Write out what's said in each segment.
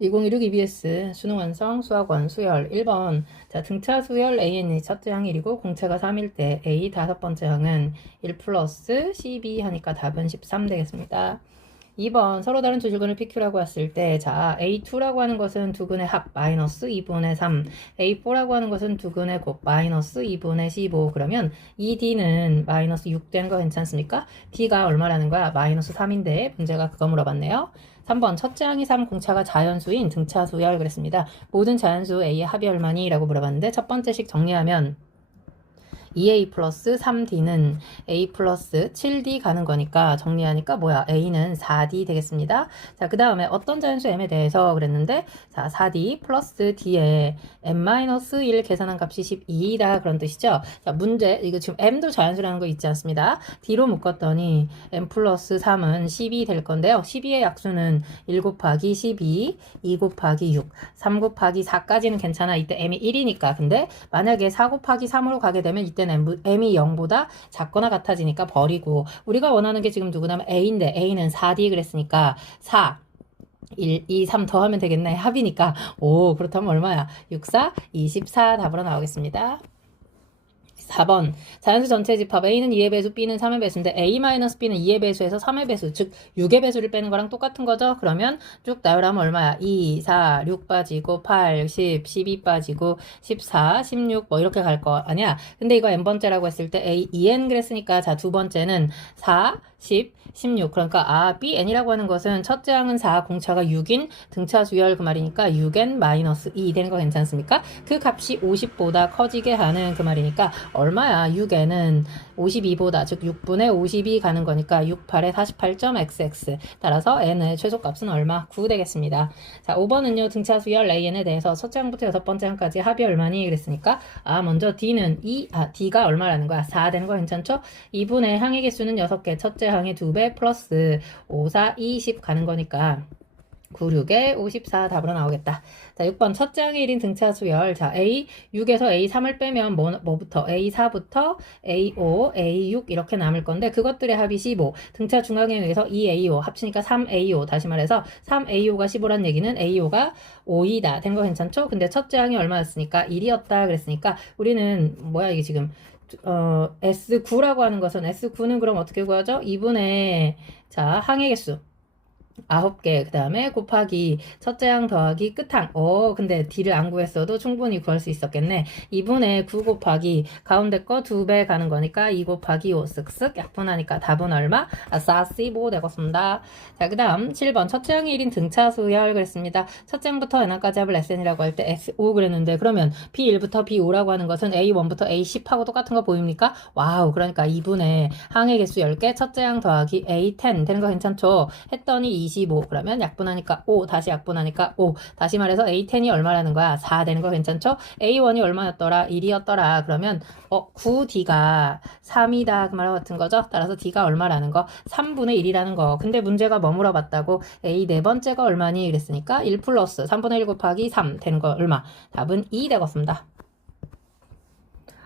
2016 EBS 수능 완성 수학원 수열 1번. 자, 등차 수열 AN이 첫째 항 1이고 공차가 3일 때 A 다섯 번째 항은 1 플러스 12 하니까 답은 13 되겠습니다. 2번 서로 다른 두 줄근을 PQ라고 했을 때, 자, A2라고 하는 것은 두근의 합 마이너스 2분의 3, A4라고 하는 것은 두근의 곱 마이너스 2분의 15. 그러면 이 D는 마이너스 6 되는 거 괜찮습니까? D가 얼마라는 거야? 마이너스 3인데 문제가 그거 물어봤네요. 3번 첫째 항이 3, 공차가 자연수인 등차 수열 그랬습니다. 모든 자연수 A의 합이 얼마니? 라고 물어봤는데 첫 번째식 정리하면 2A 플러스 3D는 A 플러스 7D 가는 거니까 정리하니까 뭐야? A는 4D 되겠습니다. 자, 그 다음에 어떤 자연수 M에 대해서 그랬는데, 자, 4D 플러스 D에 M-1 계산한 값이 12다 그런 뜻이죠. 자, 문제, 이거 지금 M도 자연수라는 거 있지 않습니다. D로 묶었더니 M 플러스 3은 12 될 건데요. 12의 약수는 1 곱하기 12, 2 곱하기 6, 3 곱하기 4까지는 괜찮아. 이때 M이 1이니까. 근데 만약에 4 곱하기 3으로 가게 되면 이때는 M이 0보다 작거나 같아지니까 버리고, 우리가 원하는 게 지금 누구냐면 A인데 A는 4D 그랬으니까 4 1, 2, 3 더하면 되겠네. 합이니까. 오, 그렇다면 얼마야? 6, 4, 24 답으로 나오겠습니다. 4번 자연수 전체 집합 A는 2의 배수, B는 3의 배수인데 A-B는 2의 배수에서 3의 배수, 즉 6의 배수를 빼는 거랑 똑같은 거죠. 그러면 쭉 나열하면 얼마야? 2, 4, 6 빠지고 8, 10, 12 빠지고 14, 16 뭐 이렇게 갈 거 아니야. 근데 이거 n번째라고 했을 때 A, 2n 그랬으니까 자, 두 번째는 4, 10, 16. 그러니까 Bn이라고 하는 것은 첫째 항은 4, 공차가 6인 등차 수열 그 말이니까 6n-2 되는 거 괜찮습니까? 그 값이 50보다 커지게 하는 그 말이니까 얼마야? 6n은 52보다, 즉 6분의 52 가는 거니까 6, 8에 48.xx. 따라서 n의 최소값은 얼마? 9 되겠습니다. 자, 5번은요. 등차 수열 AN에 대해서 첫째 항부터 여섯 번째 항까지 합이 얼마니? 그랬으니까 먼저 D는 D가 얼마라는 거야? 4 되는 거 괜찮죠? 2분의 항의 개수는 6개, 첫째 항의 2배 플러스 5, 4, 20 가는 거니까 9, 6에 54 답으로 나오겠다. 자, 6번 첫째 항의 1인 등차 수열. 자, A 6에서 A 3을 빼면 뭐부터? A 4부터 A 5, A 6 이렇게 남을 건데 그것들의 합이 15. 등차 중앙에 의해서 2A 5 합치니까 3A 5. 다시 말해서 3A 5가 15란 얘기는 A 5가 5이다. 된 거 괜찮죠? 근데 첫째 항이 얼마였으니까 1이었다 그랬으니까 우리는 뭐야 이게 지금 S9라고 하는 것은 S9는 그럼 어떻게 구하죠? 2분의 자, 항의 개수 9개, 그 다음에 곱하기 첫째 항 더하기 끝항. 근데 D를 안 구했어도 충분히 구할 수 있었겠네. 2분의 9 곱하기 가운데 거 2배 가는 거니까 2 곱하기 5 쓱쓱 약분하니까 답은 얼마? 아싸, 15 되겠습니다. 자, 그 다음 7번 첫째 항이 1인 등차 수열 그랬습니다. 첫째 항부터 n항까지 합을 SN이라고 할 때 S5 그랬는데 그러면 B1부터 B5라고 하는 것은 A1부터 A10하고 똑같은 거 보입니까? 와우, 그러니까 2분의 항의 개수 10개 첫째 항 더하기 A10 되는 거 괜찮죠? 했더니 25. 그러면 약분하니까 5. 다시 약분하니까 5. 다시 말해서 A10이 얼마라는 거야? 4 되는 거 괜찮죠? A1이 얼마였더라? 1이었더라. 그러면 9D가 3이다. 그 말 같은 거죠? 따라서 D가 얼마라는 거? 3분의 1이라는 거. 근데 문제가 뭐 물어봤다고? A 네 번째가 얼마니? 이랬으니까 1 플러스 3분의 1 곱하기 3 되는 거 얼마? 답은 2 되겠습니다.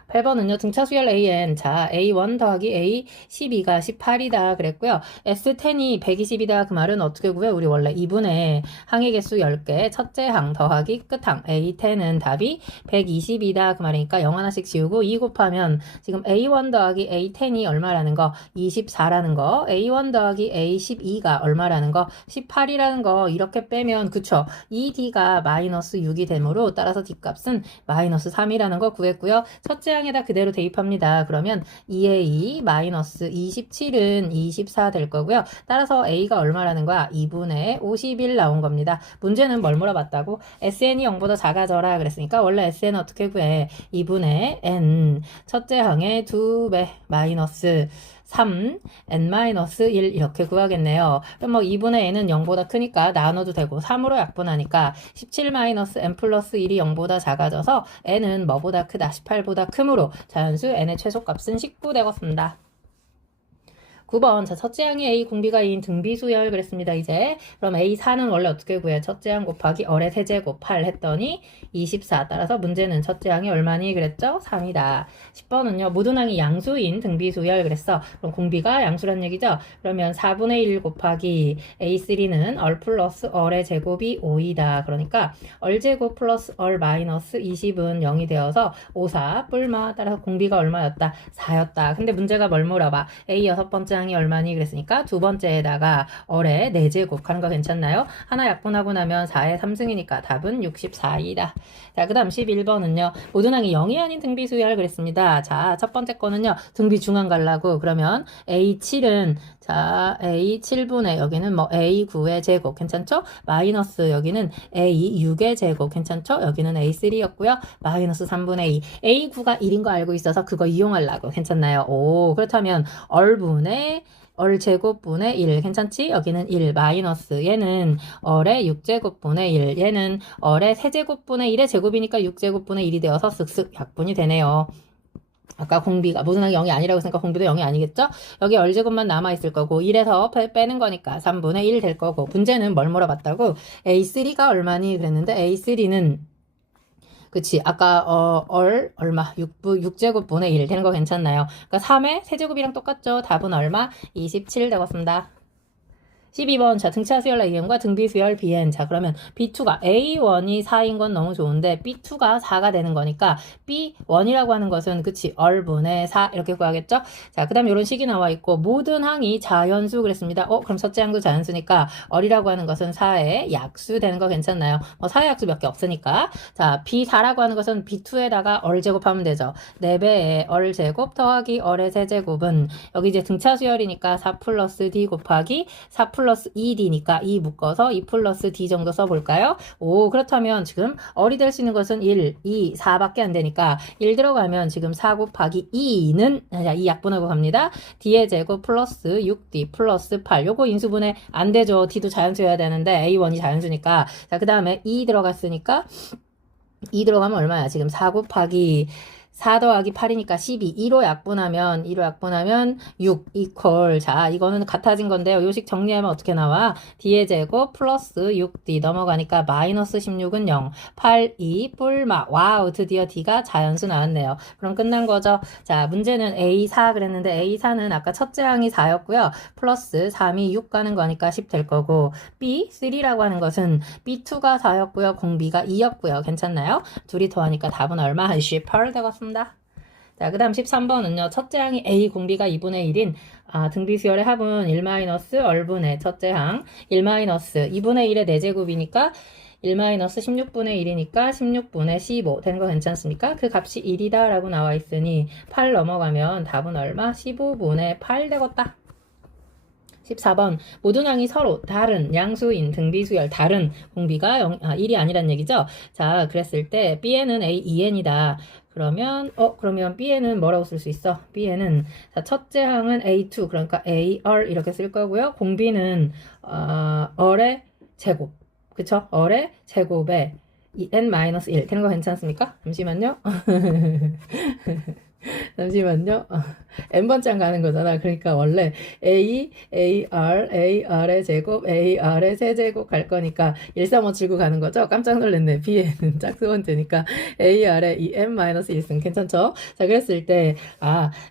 8번은요. 등차 수열 AN. 자, A1 더하기 A12가 18이다 그랬고요. S10이 120이다. 그 말은 어떻게 구해? 우리 원래 2분의 항의 개수 10개 첫째 항 더하기 끝항 A10은 답이 120이다. 그 말이니까 0 하나씩 지우고 2 곱하면 지금 A1 더하기 A10이 얼마라는 거? 24라는 거. A1 더하기 A12가 얼마라는 거? 18이라는 거. 이렇게 빼면 그쵸? 이 D가 마이너스 6이 되므로 따라서 D값은 마이너스 3이라는 거 구했고요. 첫째 항에다 그대로 대입합니다. 그러면 2A 마이너스 27은 24 될 거고요. 따라서 A가 얼마라는 거야? 2분의 51 나온 겁니다. 문제는 뭘 물어봤다고? SN이 0보다 작아져라 그랬으니까 원래 SN은 어떻게 구해? 2분의 N 첫째 항의 2배 마이너스 3, n-1 이렇게 구하겠네요. 그럼 뭐 2분의 n은 0보다 크니까 나눠도 되고 3으로 약분하니까 17-n 플러스 1이 0보다 작아져서 n은 뭐보다 크다? 18보다 크므로 자연수 n의 최소값은 19 되겠습니다. 9번. 자, 첫째 항이 A 공비가 2인 등비수열 그랬습니다. 이제 그럼 A4는 원래 어떻게 구해? 첫째 항 곱하기 어의 세제곱 8 했더니 24. 따라서 문제는 첫째 항이 얼마니 그랬죠? 3이다. 10번은요. 모든 항이 양수인 등비수열 그랬어. 그럼 공비가 양수란 얘기죠? 그러면 4분의 1 곱하기 A3는 얼 플러스 얼의 제곱이 5이다. 그러니까 얼 제곱 플러스 얼 마이너스 20은 0이 되어서 5, 4 뿔마. 따라서 공비가 얼마였다? 4였다. 근데 문제가 뭘 물어봐? A 여섯 번째 항이 얼마니 그랬으니까 두 번째에다가 얼의 4제곱 하는 거 괜찮나요? 하나 약분하고 나면 4의 3승이니까 답은 64이다. 자, 그 다음 11번은요. 모든 항이 0이 아닌 등비수열 그랬습니다. 자, 첫 번째 거는요. 등비 중앙 갈라고 그러면 A7은 자, A7분의 여기는 뭐 A9의 제곱 괜찮죠? 마이너스 여기는 A6의 제곱 괜찮죠? 여기는 A3였고요. 마이너스 3분의 2. A9가 1인 거 알고 있어서 그거 이용하려고 괜찮나요? 오, 그렇다면 얼분의 얼 제곱분의 1 괜찮지? 여기는 1 마이너스 얘는 얼의 6제곱분의 1 얘는 얼의 세제곱분의 1의 제곱이니까 6제곱분의 1이 되어서 쓱쓱 약분이 되네요. 아까 공비가 모든 항이 0이 아니라고 했으니까 공비도 0이 아니겠죠? 여기 얼제곱만 남아있을 거고 1에서 빼는 거니까 3분의 1 될 거고 문제는 뭘 물어봤다고? A3가 얼마니 그랬는데 A3는 그치 아까 얼마 6제곱분의 1 되는 거 괜찮나요? 그러니까 3의 세제곱이랑 똑같죠? 답은 얼마? 27 되었습니다. 12번 자 등차 수열 An과 등비 수열 Bn 자 그러면 B2가 A1이 4인 건 너무 좋은데 B2가 4가 되는 거니까 B1이라고 하는 것은 그치 얼분의 4 이렇게 구하겠죠? 자 그 다음 이런 식이 나와 있고 모든 항이 자연수 그랬습니다. 그럼 첫째 항도 자연수니까 얼이라고 하는 것은 4의 약수 되는 거 괜찮나요? 4의 약수 몇 개 없으니까 자 B4라고 하는 것은 B2에다가 얼 제곱하면 되죠. 4배의 얼 제곱 더하기 얼의 세제곱은 여기 이제 등차 수열이니까 4 플러스 D 곱하기 4 플러스 2D니까 2 묶어서 2 플러스 D 정도 써볼까요? 오, 그렇다면 지금 얼이 될 수 있는 것은 1, 2, 4밖에 안 되니까 1 들어가면 지금 4 곱하기 2는, 자, 2 약분하고 갑니다. D의 제곱 플러스 6D 플러스 8. 요거 인수분해 안 되죠. D도 자연수여야 되는데 A1이 자연수니까. 자, 그 다음에 2 들어갔으니까 2 들어가면 얼마야? 지금 4 곱하기 4 더하기 8이니까 12. 2로 약분하면 6 이퀄. 자, 이거는 같아진 건데요. 요식 정리하면 어떻게 나와? D의 제곱 플러스 6D 넘어가니까 마이너스 16은 0. 8, 2, 뿔막. 와우, 드디어 D가 자연수 나왔네요. 그럼 끝난 거죠. 자, 문제는 A4 그랬는데 A4는 아까 첫째 항이 4였고요. 플러스 3이 6 가는 거니까 10 될 거고 B3라고 하는 것은 B2가 4였고요. 공비가 2였고요. 괜찮나요? 둘이 더하니까 답은 얼마? 18 되겠습니다. 자, 그 다음 13번은요. 첫째 항이 A 공비가 2분의 1인 등비수열의 합은 1 얼분의 첫째 항 1 2분의 1의 4제곱이니까 1 16분의 1이니까 16분의 15 되는 거 괜찮습니까? 그 값이 1이다 라고 나와 있으니 8 넘어가면 답은 얼마? 15분의 8 되겠다. 14번 모든 항이 서로 다른 양수인 등비수열 다른 공비가 1이 아니란 얘기죠. 자 그랬을 때 Bn은 A, 2n이다. 그러면 Bn은 뭐라고 쓸 수 있어? Bn은 자, 첫째 항은 A2 그러니까 AR 이렇게 쓸 거고요. 공비는 얼의 제곱 그쵸? 얼의 제곱에 n-1 되는 거 괜찮습니까? 잠시만요. 잠시만요. n번째 가는 거잖아. 그러니까 원래 A, AR의 제곱, AR의 세제곱 갈 거니까 13579 가는 거죠. 깜짝 놀랐네. B에는 짝수번째니까 AR의 이 n-1승 괜찮죠? 자, 그랬을 때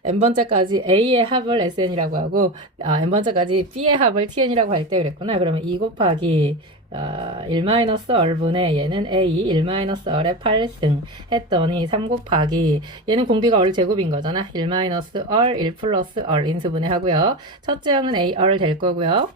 n번째까지 A의 합을 SN이라고 하고 n번째까지 B의 합을 TN이라고 할 때 그랬구나. 그러면 2 곱하기 1-얼분의 얘는 A 1-얼의 8승 했더니 3 곱하기 얘는 공비가 얼 제곱인 거잖아. 1-얼 1 플러스 얼 인수분해 하고요. 첫째 항은 AR 될 거고요.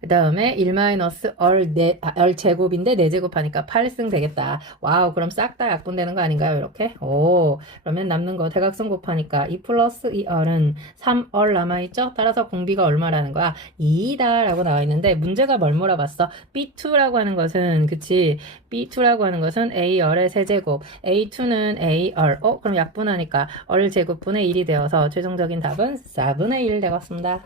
그 다음에 1-얼 제곱인데 4제곱 하니까 8승 되겠다. 와우, 그럼 싹 다 약분되는 거 아닌가요? 이렇게? 오, 그러면 남는 거 대각선 곱하니까 2 플러스 2얼은 3얼 남아있죠? 따라서 공비가 얼마라는 거야? 2다 라고 나와 있는데 문제가 뭘 물어봤어? B2라고 하는 것은 그치? B2라고 하는 것은 A얼의 세제곱 A2는 A얼 그럼 약분하니까 얼 제곱분의 1이 되어서 최종적인 답은 4분의 1 되겠습니다.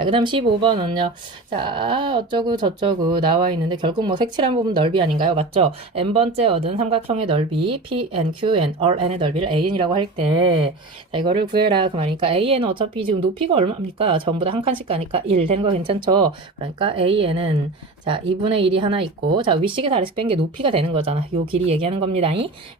자, 그 다음 15번은요. 자, 어쩌고 저쩌고 나와 있는데 결국 뭐 색칠한 부분 넓이 아닌가요? 맞죠? n번째 얻은 삼각형의 넓이 p, n, q, n, all n의 넓이를 an이라고 할 때, 자, 이거를 구해라 그 말이니까 an은 어차피 지금 높이가 얼마입니까? 전부 다 한 칸씩 가니까 1 되는 거 괜찮죠? 그러니까 an은 자, 2분의 1이 하나 있고, 자, 위식에서 아래씩 뺀 게 높이가 되는 거잖아. 요 길이 얘기하는 겁니다.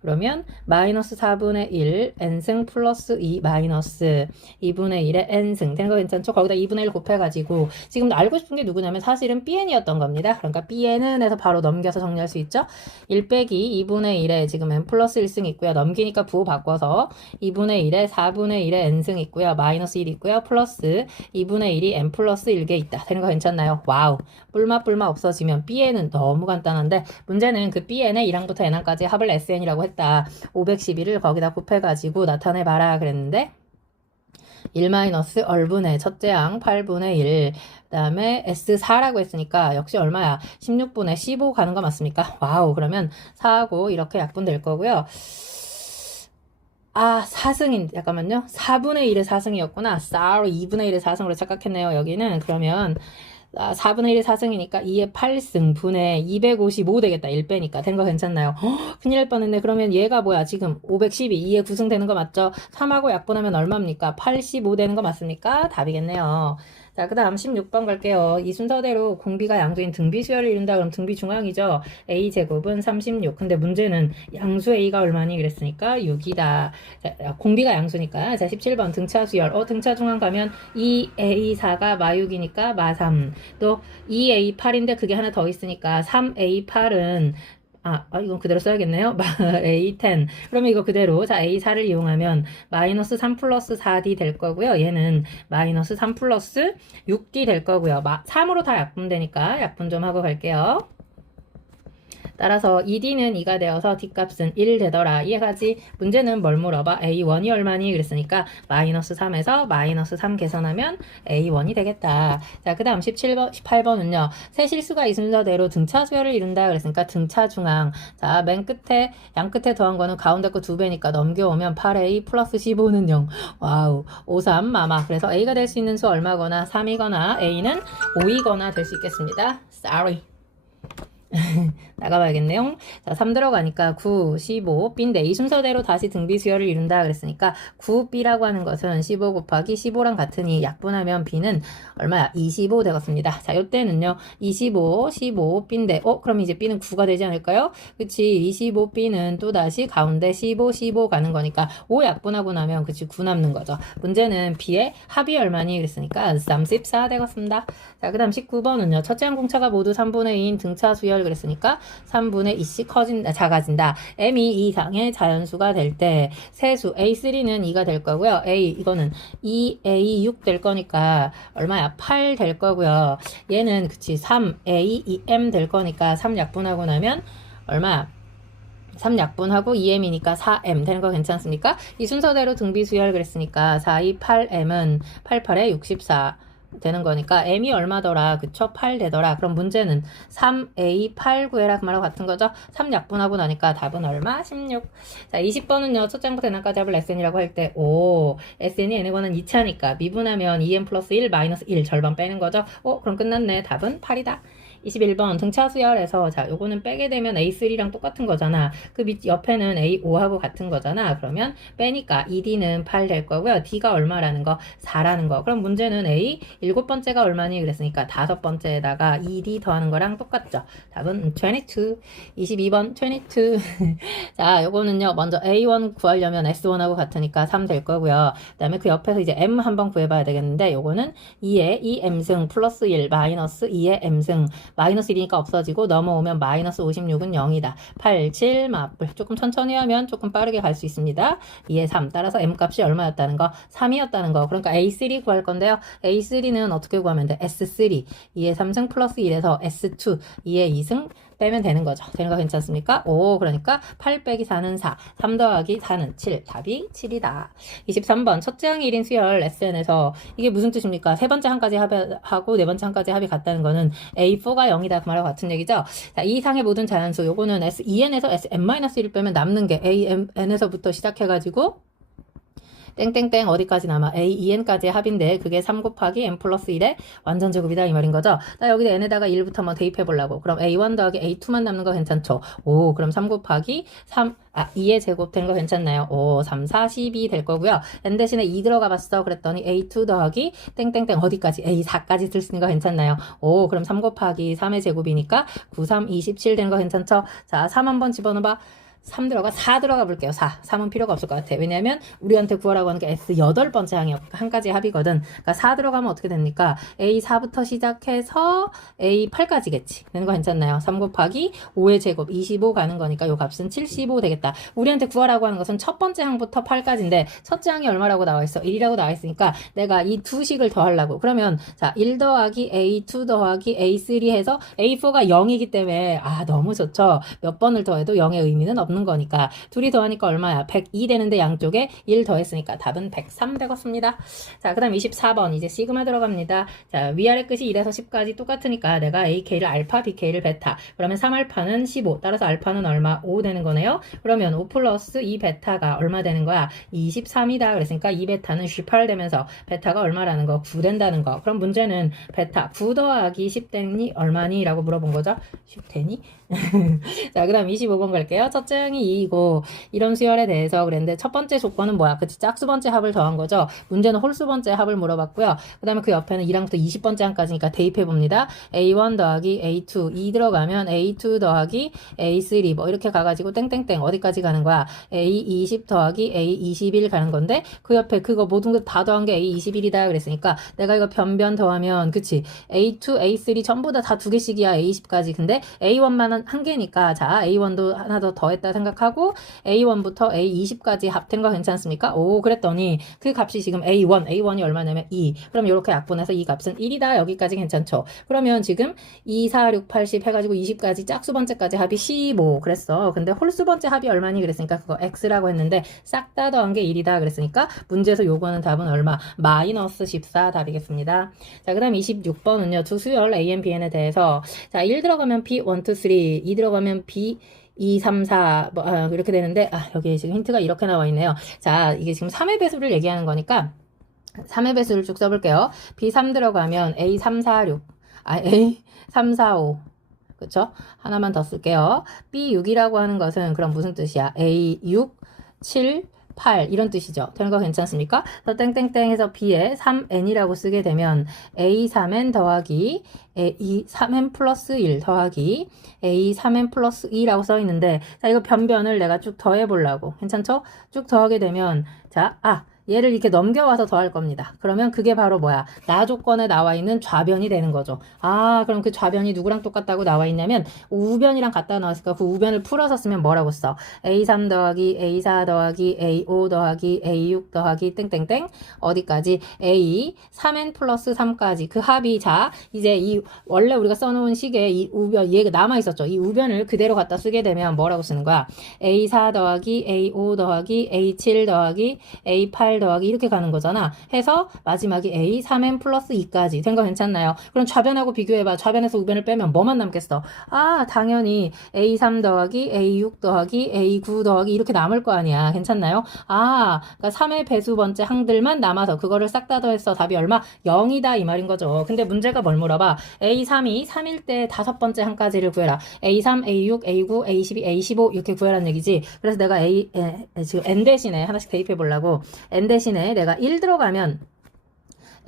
그러면 마이너스 4분의 1 n승 플러스 2 마이너스 2분의 1의 n승 되는 거 괜찮죠? 거기다 2분의 1 곱해가지고 지금 알고 싶은 게 누구냐면 사실은 bn이었던 겁니다. 그러니까 bn은 해서 바로 넘겨서 정리할 수 있죠? 1 빼기 2분의 1에 지금 n 플러스 1승 있고요. 넘기니까 부호 바꿔서 2분의 1에 4분의 1에 n승 있고요. 마이너스 1 있고요. 플러스 2분의 1이 n 플러스 1개 있다. 되는 거 괜찮나요? 와우. 뿔마 없어지면 bn은 너무 간단한데 문제는 그 bn의 1항부터 n항까지 합을 sn이라고 했다. 511을 거기다 곱해가지고 나타내봐라 그랬는데 1- 얼분의 첫째 항 8분의 1, 그 다음에 S4라고 했으니까 역시 얼마야? 16분의 15 가는 거 맞습니까? 와우, 그러면 4하고 이렇게 약분될 거고요. 아, 4승인, 잠깐만요. 4분의 1의 4승이었구나. sorry, 2분의 1의 4승으로 착각했네요, 여기는. 그러면 4분의 1의 4승이니까 2의 8승 분의 255 되겠다. 1 빼니까. 된 거 괜찮나요? 큰일 날 뻔했네. 그러면 얘가 뭐야? 지금 512, 2의 9승 되는 거 맞죠? 3하고 약분하면 얼마입니까? 85 되는 거 맞습니까? 답이겠네요. 자, 그 다음 16번 갈게요. 이 순서대로 공비가 양수인 등비 수열을 이룬다. 그럼 등비 중앙이죠. a제곱은 36. 근데 문제는 양수 a가 얼마니? 그랬으니까 6이다. 자, 공비가 양수니까. 자, 17번 등차 수열. 등차 중앙 가면 2a4가 마6이니까 마3. 또 2a8인데 그게 하나 더 있으니까 3a8은 이건 그대로 써야겠네요. A10. 그러면 이거 그대로, 자, A4를 이용하면 마이너스 3 플러스 4D 될 거고요. 얘는 마이너스 3 플러스 6D 될 거고요. 3으로 다 약분되니까 약분 좀 하고 갈게요. 따라서 2D는 2가 되어서 D값은 1 되더라. 이해가지? 문제는 뭘 물어봐? A1이 얼마니? 그랬으니까 마이너스 3에서 마이너스 3 계산하면 A1이 되겠다. 자, 그 다음 18번은요. 세 실수가 이 순서대로 등차 수열을 이룬다. 그랬으니까 등차 중앙. 자, 맨 끝에, 양 끝에 더한 거는 가운데 거 2배니까 넘겨오면 8A 플러스 15는 0. 와우. 5, 3, 마마. 그래서 A가 될 수 있는 수 얼마거나 3이거나 A는 5이거나 될 수 있겠습니다. Sorry. 나가봐야겠네요. 자, 3 들어가니까 9, 15, B인데 이 순서대로 다시 등비 수열을 이룬다 그랬으니까 9B라고 하는 것은 15 곱하기 15랑 같으니 약분하면 B는 얼마야? 25 되겠습니다. 자, 요때는요. 25, 15, B인데 그럼 이제 B는 9가 되지 않을까요? 그치? 25 B는 또 다시 가운데 15, 15 가는 거니까 5 약분하고 나면 그치? 9 남는 거죠. 문제는 B의 합이 얼마니? 그랬으니까 34 되겠습니다. 자, 그 다음 19번은요. 첫째 항 공차가 모두 3분의 2인 등차 수열 그랬으니까 3분의 2씩 작아진다. m이 2 이상의 자연수가 될 때 세수 A3는 2가 될 거고요. 이거는 2A6 될 거니까 얼마야? 8 될 거고요. 얘는 그치 3A 2M 될 거니까 3 약분하고 나면 얼마야? 3 약분하고 2m이니까 4m 되는 거 괜찮습니까? 이 순서대로 등비 수열 그랬으니까 4, 2, 8m은 88에 64 되는 거니까 m이 얼마더라? 그쵸? 8 되더라. 그럼 문제는 3a 8 구해라 그 말하고 같은 거죠? 3 약분하고 나니까 답은 얼마? 16. 자, 20번은요. 첫 장부터 n까지 합을 sn이라고 할 때 sn이 n이고는 2차니까 미분하면 2n 플러스 1 마이너스 1 절반 빼는 거죠? 그럼 끝났네. 답은 8이다. 21번 등차 수열에서 자 요거는 빼게 되면 A3랑 똑같은 거잖아. 그 밑 옆에는 A5하고 같은 거잖아. 그러면 빼니까 2D는 8 될 거고요. D가 얼마라는 거? 4라는 거. 그럼 문제는 A 7번째가 얼마니? 그랬으니까 5번째에다가 2D 더하는 거랑 똑같죠. 답은 22. 22번 22. 자 요거는요. 먼저 A1 구하려면 S1하고 같으니까 3 될 거고요. 그 다음에 그 옆에서 이제 M 한번 구해봐야 되겠는데 요거는 2의 2M승 플러스 1 마이너스 2의 M승 마이너스 1이니까 없어지고 넘어오면 마이너스 56은 0이다. 8, 7, 맞불. 조금 천천히 하면 조금 빠르게 갈 수 있습니다. 2의 3. 따라서 m값이 얼마였다는 거? 3이었다는 거. 그러니까 A3 구할 건데요. A3는 어떻게 구하면 돼? S3. 2의 3승 플러스 1에서 S2. 2의 2승 빼면 되는 거죠. 되는 거 괜찮습니까? 그러니까 8 빼기 4는 4. 3 더하기 4는 7. 답이 7이다. 23번. 첫째 항 1인 수열 SN에서 이게 무슨 뜻입니까? 세 번째 항까지 합하고 네 번째 항까지 합이 같다는 거는 A4가 0이다. 그 말하고 같은 얘기죠. 자, 이 이상의 모든 자연수. 요거는 S2n에서 Sn-1을 빼면 남는 게 AN에서부터 시작해가지고 땡땡땡 어디까지 남아? A, EN까지의 합인데 그게 3 곱하기 n 플러스 1의 완전 제곱이다 이 말인 거죠. 나 여기다 n에다가 1부터 한번 대입해 보려고. 그럼 A1 더하기 A2만 남는 거 괜찮죠? 오, 그럼 3 곱하기 2의 제곱 된 거 괜찮나요? 오, 3, 4, 12 될 거고요. n 대신에 2 들어가 봤어. 그랬더니 A2 더하기 땡땡땡 어디까지? A4까지 쓸 수 있는 거 괜찮나요? 오, 그럼 3 곱하기 3의 제곱이니까 9, 3, 27 된 거 괜찮죠? 자, 3 한번 집어넣어봐. 3 들어가 4 들어가 볼게요. 4. 3은 필요가 없을 것 같아. 왜냐면 우리한테 구하라고 하는 게 S 8번째 항이 한 가지 합이거든. 그러니까 4 들어가면 어떻게 됩니까? A4부터 시작해서 A8까지겠지. 되는 거 괜찮나요? 3 곱하기 5의 제곱 25 가는 거니까 요 값은 75 되겠다. 우리한테 구하라고 하는 것은 첫 번째 항부터 8까지인데 첫째 항이 얼마라고 나와 있어? 1이라고 나와 있으니까 내가 이 두 식을 더하려고. 그러면 자, 1 더하기 A2 더하기 A3 해서 A4가 0이기 때문에 너무 좋죠. 몇 번을 더해도 0의 의미는 없는 거니까 둘이 더하니까 얼마야? 102 되는데 양쪽에 1 더했으니까 답은 103 되겠습니다. 자, 그 다음 24번 이제 시그마 들어갑니다. 자, 위아래 끝이 1에서 10까지 똑같으니까 내가 AK를 알파, BK를 베타. 그러면 3알파는 15. 따라서 알파는 얼마? 5 되는 거네요. 그러면 5 플러스 2 베타가 얼마 되는 거야? 23이다. 그랬으니까 2 베타는 18 되면서 베타가 얼마라는 거? 9 된다는 거. 그럼 문제는 베타 9 더하기 10 되니 얼마니? 라고 물어본 거죠. 10 되니? 자, 그 다음 25번 갈게요. 첫째 항이 2이고 이런 수열에 대해서 그랬는데 첫 번째 조건은 뭐야? 그치? 짝수 번째 합을 더한 거죠. 문제는 홀수 번째 합을 물어봤고요. 그 다음에 그 옆에는 1항부터 20번째 항까지니까 대입해 봅니다. A1 더하기 A2 2 들어가면 A2 더하기 A3 뭐 이렇게 가가지고 땡땡땡 어디까지 가는 거야? A20 더하기 A21 가는 건데 그 옆에 그거 모든 거 다 더한 게 A21이다 그랬으니까 내가 이거 변변 더하면 그치? A2, A3 전부 다 두 개씩이야. A20까지. 근데 A1만은 한 개니까 자 A1도 하나 더 더했다 생각하고 A1부터 A20까지 합된 거 괜찮습니까? 오, 그랬더니 그 값이 지금 A1이 얼마냐면 2. 그럼 이렇게 약분해서 이 값은 1이다. 여기까지 괜찮죠? 그러면 지금 2, 4, 6, 80 해가지고 20까지 짝수 번째까지 합이 15 그랬어. 근데 홀수 번째 합이 얼마니 그랬으니까 그거 X라고 했는데 싹 다 더한 게 1이다 그랬으니까 문제에서 요거는 답은 얼마? 마이너스 14 답이겠습니다. 자, 그 다음 26번은요. 두 수열 A, Bn에 대해서 자, 1 들어가면 B, 1, 2, 3 2 들어가면 B 2, 3, 4 이렇게 되는데 여기 지금 힌트가 이렇게 나와 있네요. 자, 이게 지금 3의 배수를 얘기하는 거니까 3의 배수를 쭉 써볼게요. B 3 들어가면 A 3, 4, 6 A 3, 4, 5 그쵸? 하나만 더 쓸게요. B 6이라고 하는 것은 그럼 무슨 뜻이야? A 6, 7, 8 이런 뜻이죠. 되는 거 괜찮습니까? 그래서 땡땡땡 해서 B에 3n이라고 쓰게 되면 A 3n 더하기 A 3n 플러스 1 더하기 A 3n 플러스 2라고 써 있는데 자 이거 변변을 내가 쭉 더해 보려고 괜찮죠? 쭉 더하게 되면 자 얘를 이렇게 넘겨와서 더할 겁니다. 그러면 그게 바로 뭐야? 나 조건에 나와 있는 좌변이 되는 거죠. 그럼 그 좌변이 누구랑 똑같다고 나와 있냐면 우변이랑 같다 나왔으니까 그 우변을 풀어서 쓰면 뭐라고 써? A3 더하기 A4 더하기 A5 더하기 A6 더하기 땡땡땡 어디까지? A 3n 플러스 3까지 그 합이 자 이제 이 원래 우리가 써놓은 식에 이 우변 얘가 남아 있었죠. 이 우변을 그대로 갖다 쓰게 되면 뭐라고 쓰는 거야? A4 더하기 A5 더하기 A7 더하기 A8 더하기 이렇게 가는 거잖아. 해서 마지막이 A 3n 플러스 2까지 된 거 괜찮나요? 그럼 좌변하고 비교해봐. 좌변에서 우변을 빼면 뭐만 남겠어? 당연히 A3 더하기 A6 더하기 A9 더하기 이렇게 남을 거 아니야. 괜찮나요? 그러니까 3의 배수 번째 항들만 남아서 그거를 싹 다 더했어. 답이 얼마? 0이다 이 말인 거죠. 근데 문제가 뭘 물어봐? A3이 3일 때 다섯 번째 항까지를 구해라. A3, A6, A9, A12, A15 이렇게 구해라는 얘기지. 그래서 내가 지금 N 대신에 하나씩 대입해 보려고 N 대신에 내가 1 들어가면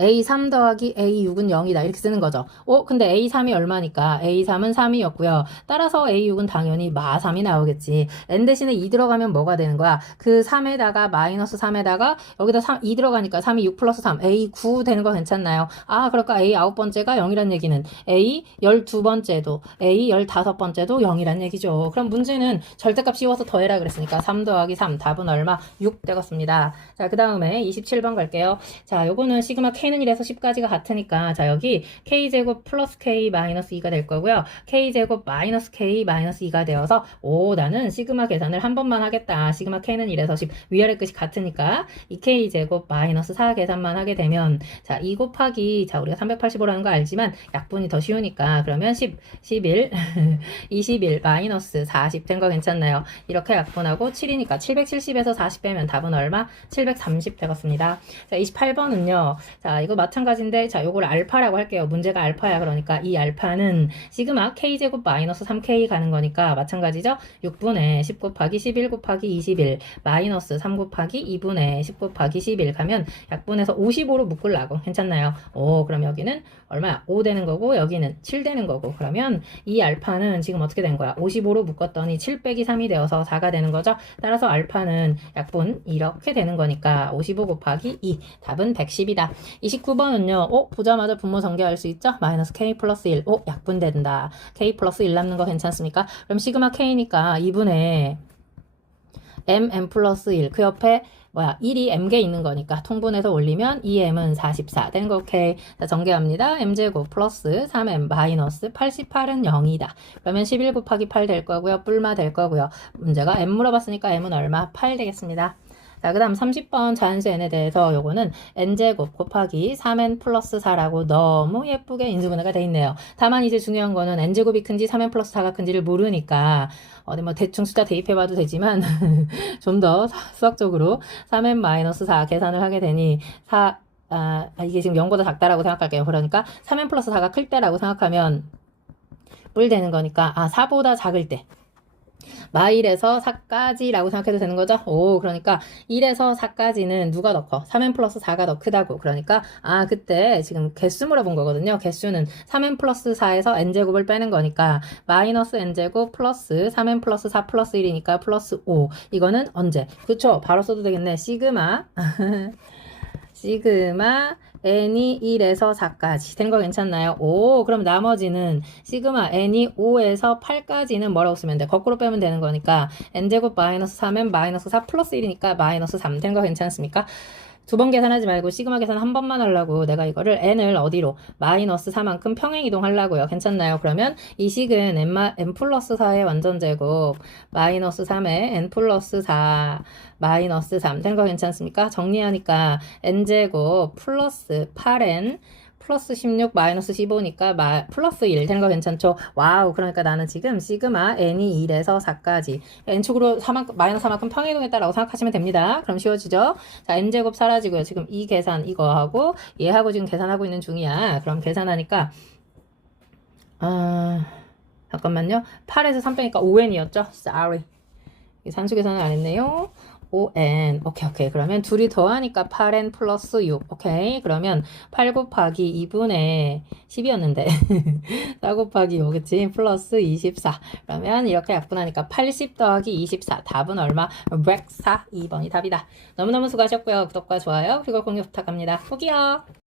A3 더하기 A6은 0이다. 이렇게 쓰는 거죠. 근데 A3이 얼마니까? A3은 3이었고요. 따라서 A6은 당연히 마3이 나오겠지. N 대신에 2 들어가면 뭐가 되는 거야? 그 3에다가 마이너스 3에다가 여기다 2 들어가니까 3이 6 플러스 3. A9 되는 거 괜찮나요? 그러니까 A 9번째가 0이란 얘기는 A 12번째도 A 15번째도 0이란 얘기죠. 그럼 문제는 절대값 씌워서 더해라 그랬으니까 3 더하기 3 답은 얼마? 6 되겠습니다. 자, 그 다음에 27번 갈게요. 자, 요거는 시그마 K는 k는 1에서 10까지가 같으니까 자 여기 k제곱 플러스 k 마이너스 2가 될 거고요. k제곱 마이너스 k 마이너스 2가 되어서 오 나는 시그마 계산을 한 번만 하겠다. 시그마 k는 1에서 10 위아래 끝이 같으니까 이 k제곱 마이너스 4 계산만 하게 되면 자 2 곱하기 자 우리가 385라는 거 알지만 약분이 더 쉬우니까 그러면 10, 11, 21 마이너스 40 된 거 괜찮나요? 이렇게 약분하고 7이니까 770에서 40 빼면 답은 얼마? 730 되겠습니다. 자 28번은요. 자 이거 마찬가지인데 자 요걸 알파라고 할게요. 문제가 알파야. 그러니까 이 알파는 시그마 k제곱 마이너스 3k 가는 거니까 마찬가지죠. 6분의 10 곱하기 11 곱하기 21 마이너스 3 곱하기 2분의 10 곱하기 11 가면 약분해서 55로 묶으려고 괜찮나요? 오 그럼 여기는 얼마야? 5 되는 거고 여기는 7 되는 거고 그러면 이 알파는 지금 어떻게 된 거야? 55로 묶었더니 7 빼기 3이 되어서 4가 되는 거죠. 따라서 알파는 약분 이렇게 되는 거니까 55 곱하기 2 답은 110이다. 29번은요. 보자마자 분모 전개할 수 있죠? 마이너스 k 플러스 1 약분된다. k 플러스 1 남는 거 괜찮습니까? 그럼 시그마 k니까 2분의 m 플러스 1 그 옆에 1이 m개 있는 거니까 통분해서 올리면 2m은 44 되는 거 오케이. 자 전개합니다. m제곱 플러스 3m 마이너스 88은 0이다. 그러면 11 곱하기 8 될 거고요. 뿔마 될 거고요. 문제가 m 물어봤으니까 m은 얼마? 8 되겠습니다. 자, 그 다음 30번 자연수 n에 대해서 요거는 n제곱 곱하기 3n 플러스 4라고 너무 예쁘게 인수분해가 돼 있네요. 다만 이제 중요한 거는 n제곱이 큰지 3n 플러스 4가 큰지를 모르니까 어디 뭐 대충 숫자 대입해봐도 되지만 좀 더 수학적으로 3n 마이너스 4 계산을 하게 되니 이게 지금 0보다 작다라고 생각할게요. 그러니까 3n 플러스 4가 클 때라고 생각하면 뿔 되는 거니까 4보다 작을 때 마1에서 4까지라고 생각해도 되는 거죠? 그러니까 1에서 4까지는 누가 더 커? 3n 플러스 4가 더 크다고. 그러니까 그때 지금 개수 물어본 거거든요. 개수는 3n 플러스 4에서 n제곱을 빼는 거니까 마이너스 n제곱 플러스 3n 플러스 4 플러스 1이니까 플러스 5. 이거는 언제? 그쵸? 바로 써도 되겠네. 시그마 n이 1에서 4까지 된 거 괜찮나요? 그럼 나머지는 시그마 n이 5에서 8까지는 뭐라고 쓰면 돼? 거꾸로 빼면 되는 거니까 n제곱 마이너스 3n 마이너스 4 플러스 1이니까 마이너스 3 된 거 괜찮습니까? 두 번 계산하지 말고 시그마 계산 한 번만 하려고 내가 이거를 n을 어디로? 마이너스 4만큼 평행 이동하려고요. 괜찮나요? 그러면 이 식은 n 플러스 4의 완전제곱 마이너스 3의 n 플러스 4 마이너스 3 된 거 괜찮습니까? 정리하니까 n제곱 플러스 8n 플러스 16 마이너스 15니까 플러스 1 되는 거 괜찮죠? 와우. 그러니까 나는 지금 시그마 n이 1에서 4까지 n축으로 마이너스 4만큼 평행이동했다라고 생각하시면 됩니다. 그럼 쉬워지죠? 자 n제곱 사라지고요. 지금 이 계산 이거하고 얘하고 지금 계산하고 있는 중이야. 그럼 계산하니까 잠깐만요. 8에서 3 빼니까 5n이었죠? Sorry. 산수 계산을 안 했네요. 5n. 오케이. 그러면 둘이 더하니까 8n 플러스 6. 오케이. 그러면 8 곱하기 2분의 10이었는데 4 곱하기 5, 그치? 플러스 24. 그러면 이렇게 약분하니까 80 더하기 24. 답은 얼마? 104. 2번이 답이다. 너무너무 수고하셨고요. 구독과 좋아요 그리고 공유 부탁합니다. 포기요.